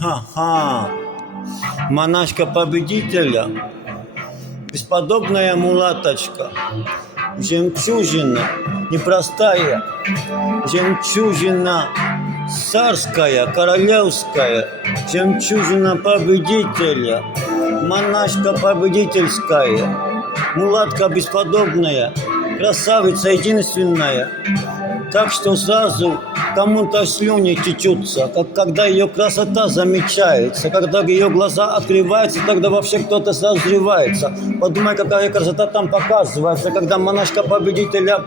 Ха-ха. Монашка победителя. Бесподобная мулаточка. Жемчужина. Непростая. Жемчужина царская, королевская. Жемчужина победителя. Монашка победительская. Мулатка бесподобная. Красавица единственная. Так что сразу кому-то слюни течутся, как когда ее красота замечается, когда ее глаза открываются, тогда вообще кто-то созревается. Подумай, какая красота там показывается, когда монашка победителя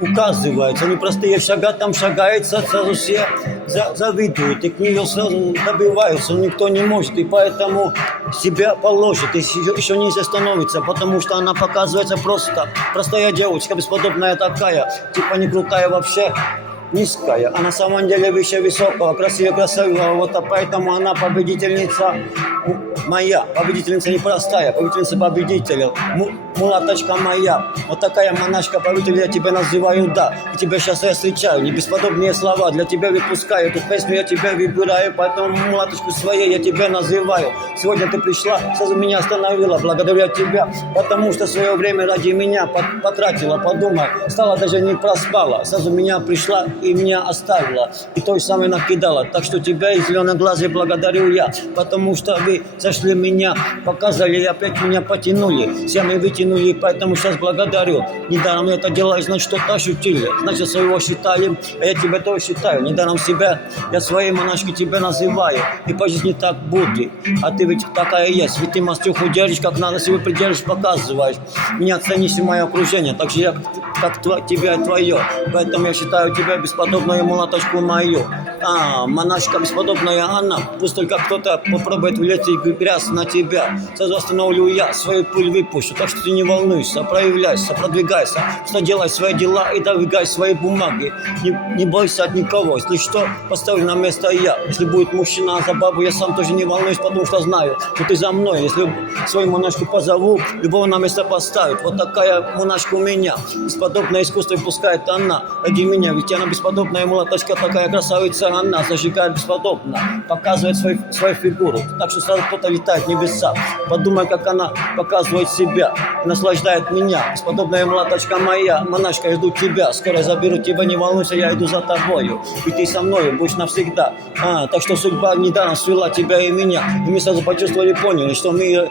указывается, непростые шага там шагается, сразу все за- завидуют, и к нее сразу добиваются, никто не может, и поэтому себя положит, и еще, еще не остановится, потому что она показывается просто, простая девочка, бесподобная такая, типа не крутая вообще, низкая, а на самом деле выше высокого, красивее красивого, вот а поэтому она победительница моя, победительница непростая, победительница победителя, Му- мулаточка моя, вот такая монашка победителя я тебя называю, да, и тебя сейчас я встречаю, не бесподобные слова, для тебя выпускаю, эту песню я тебя выбираю, поэтому мулаточку своей я тебя называю, сегодня ты пришла, сразу меня остановила, благодаря тебя, потому что свое время ради меня пот- потратила, подумай, стала даже не проспала, сразу меня пришла и меня оставила, и той самой накидала. Так что тебя и зеленоглазый благодарю я, потому что вы зашли меня, показали и опять меня потянули, сами вытянули, поэтому сейчас благодарю. Недаром я это делаю, значит, что-то ощутили, значит, своего считали, а я тебя тоже считаю. Недаром себя, я своей монашки тебя называю, и по жизни так будет. А ты ведь такая есть, ведь ты мастюху держишь, как надо себе придержишь, показываешь. Меня ценишь и мое окружение, так же я как тво- тебя и твое. Поэтому я считаю тебя бесподобную мулаточку мою. А, монашка бесподобная она. Пусть только кто-то попробует влезть и грязь на тебя. Сразу остановлю я, свою пыль выпущу. Так что ты не волнуйся, проявляйся, продвигайся. Что делай свои дела и двигай свои бумаги. Не, не бойся от никого. Если что, поставлю на место я. Если будет мужчина за бабу, я сам тоже не волнуюсь, потому что знаю, что ты за мной. Если свою монашку позову, любого на место поставит. Вот такая монашка у меня. Бесподобное искусство выпускает она. Ради меня, ведь она бесподобная мулаточка, такая красавица она. Зажигает бесподобно, показывает свою, свою фигуру. Так что сразу кто-то летает в небеса. Подумай, как она показывает себя, наслаждает меня. Бесподобная мулаточка моя, монашка, я жду тебя. Скоро заберу тебя, не волнуйся, я иду за тобою. И ты со мной будешь навсегда. А, так что судьба недавно свела тебя и меня. И мы сразу почувствовали, поняли, что мы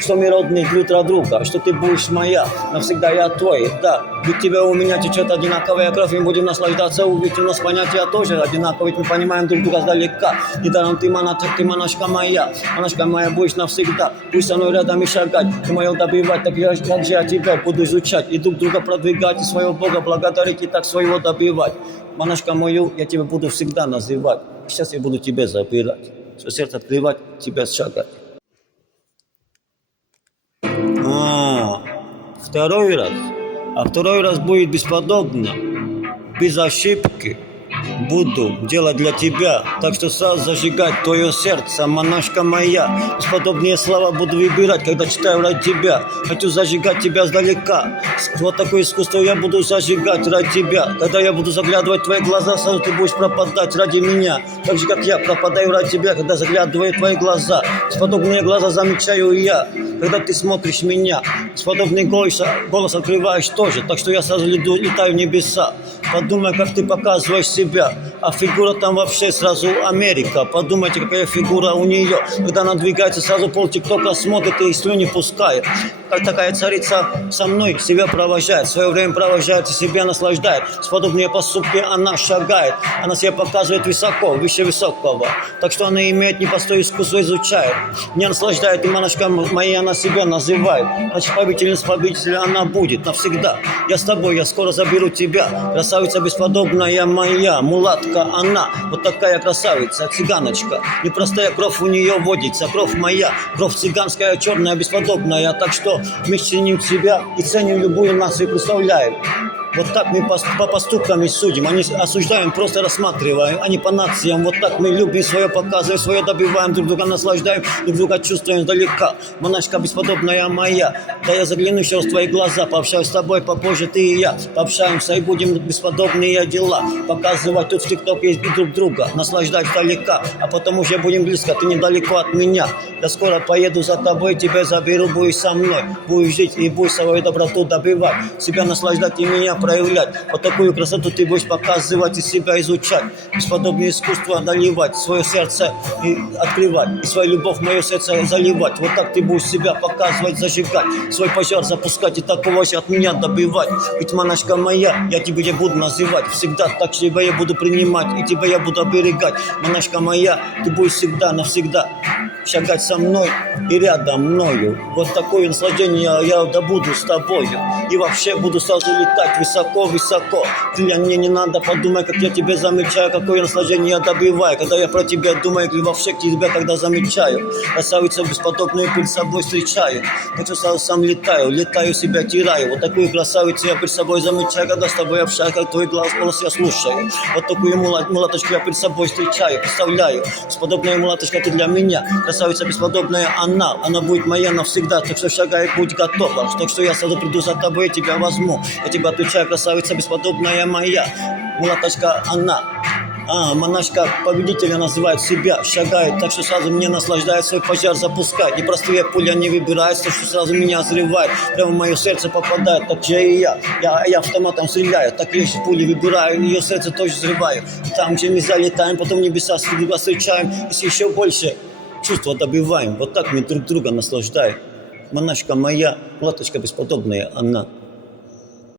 что мы родные друг для друга, что ты будешь моя, навсегда я твой, да. Ведь тебя у меня течет одинаковая кровь, мы будем наслаждаться, ведь у нас понятия тоже одинаковые, ведь мы понимаем друг друга издалека. Недаром ты, монашка, ты монашка моя, монашка моя будешь навсегда, будешь со мной рядом и шагать, ты мое добивать, так я, как же я тебя буду изучать, и друг друга продвигать, и своего Бога благодарить, и так своего добивать. Монашка мою, я тебя буду всегда называть, сейчас я буду тебе забирать, свое сердце открывать, тебя шагать. Второй раз. А второй раз будет бесподобно. Без ошибки. Буду делать для тебя. Так что сразу зажигать твое сердце, монашка моя. Бесподобные слова буду выбирать, когда читаю ради тебя. Хочу зажигать тебя сдалека. Вот такое искусство я буду зажигать ради тебя. Когда я буду заглядывать в твои глаза, сразу ты будешь пропадать ради меня. Так же, как я пропадаю ради тебя, когда заглядываю в твои глаза. Бесподобные глаза замечаю я когда ты смотришь меня. Сподобный голос, голос открываешь тоже, так что я сразу летаю в небеса. Подумай, как ты показываешь себя. А фигура там вообще сразу Америка. Подумайте, какая фигура у нее. Когда она двигается, сразу пол тиктока смотрит и слюни пускает. Как такая царица со мной себя провожает, свое время провожает и себя наслаждает. С подобные поступки она шагает, она себя показывает высоко, выше высокого. Так что она имеет непростое искусство, изучает. Не наслаждает, и монашка моя она себя называет. Значит, победительница победителя она будет навсегда. Я с тобой, я скоро заберу тебя. Красавица бесподобная моя, мулатка она. Вот такая красавица, цыганочка. Непростая кровь у нее водится, кровь моя. Кровь цыганская, черная, бесподобная. Так что мы ценим себя и ценим любую нацию, представляем. Вот так мы по, по поступкам и судим. Они осуждаем, просто рассматриваем. Они по нациям. Вот так мы любим свое, показываем свое, добиваем друг друга, наслаждаем друг друга, чувствуем издалека. Монашка бесподобная моя, да я загляну еще в твои глаза, пообщаюсь с тобой попозже, ты и я. Пообщаемся и будем бесподобные дела. Показывать тут в ТикТоке и друг друга, наслаждать издалека. А потом уже будем близко, ты недалеко от меня. Я скоро поеду за тобой, тебя заберу, будешь со мной. Будешь жить и будешь свою доброту добивать. Себя наслаждать и меня проявлять. Вот такую красоту ты будешь показывать и себя изучать. Бесподобное искусство наливать, свое сердце и открывать. И свою любовь в мое сердце заливать. Вот так ты будешь себя показывать, зажигать. Свой пожар запускать и такого от меня добивать. Ведь монашка моя, я тебе буду называть. Всегда так себя я буду принимать и тебя я буду оберегать. Монашка моя, ты будешь всегда, навсегда шагать со мной и рядом мною. Вот такое наслаждение я добуду с тобою. И вообще буду сразу летать высоко-высоко. Крылья мне не надо подумать, как я тебя замечаю, какое наслаждение я добиваю. Когда я про тебя думаю, и вообще тебя когда замечаю. Красавицу бесподобную перед собой встречаю. Сразу сам летаю, летаю себя тираю. Вот такую красавицу я перед собой замечаю, когда с тобой общаюсь, как твой глаз, голос я слушаю. Вот такую мула- мулаточку я перед собой встречаю, представляю. Бесподобная мулаточка ты для меня. Красавица бесподобная она, она будет моя навсегда. Так что шагай, будь готова. Так что я сразу приду за тобой, тебя возьму. Я тебя отвечаю, красавица бесподобная моя. Мулаточка она. А, монашка победителя называет себя, шагает, так что сразу меня наслаждает свой пожар запускать. И простые пули не выбирают, так что сразу меня взрывает. Прямо в мое сердце попадает, так же и я. Я, я автоматом стреляю, так еще пули выбираю, ее сердце тоже взрываю. И там, где мы залетаем, потом небеса встречаем, и еще больше чувства добиваем. Вот так мы друг друга наслаждаем. Монашка моя, латочка бесподобная она.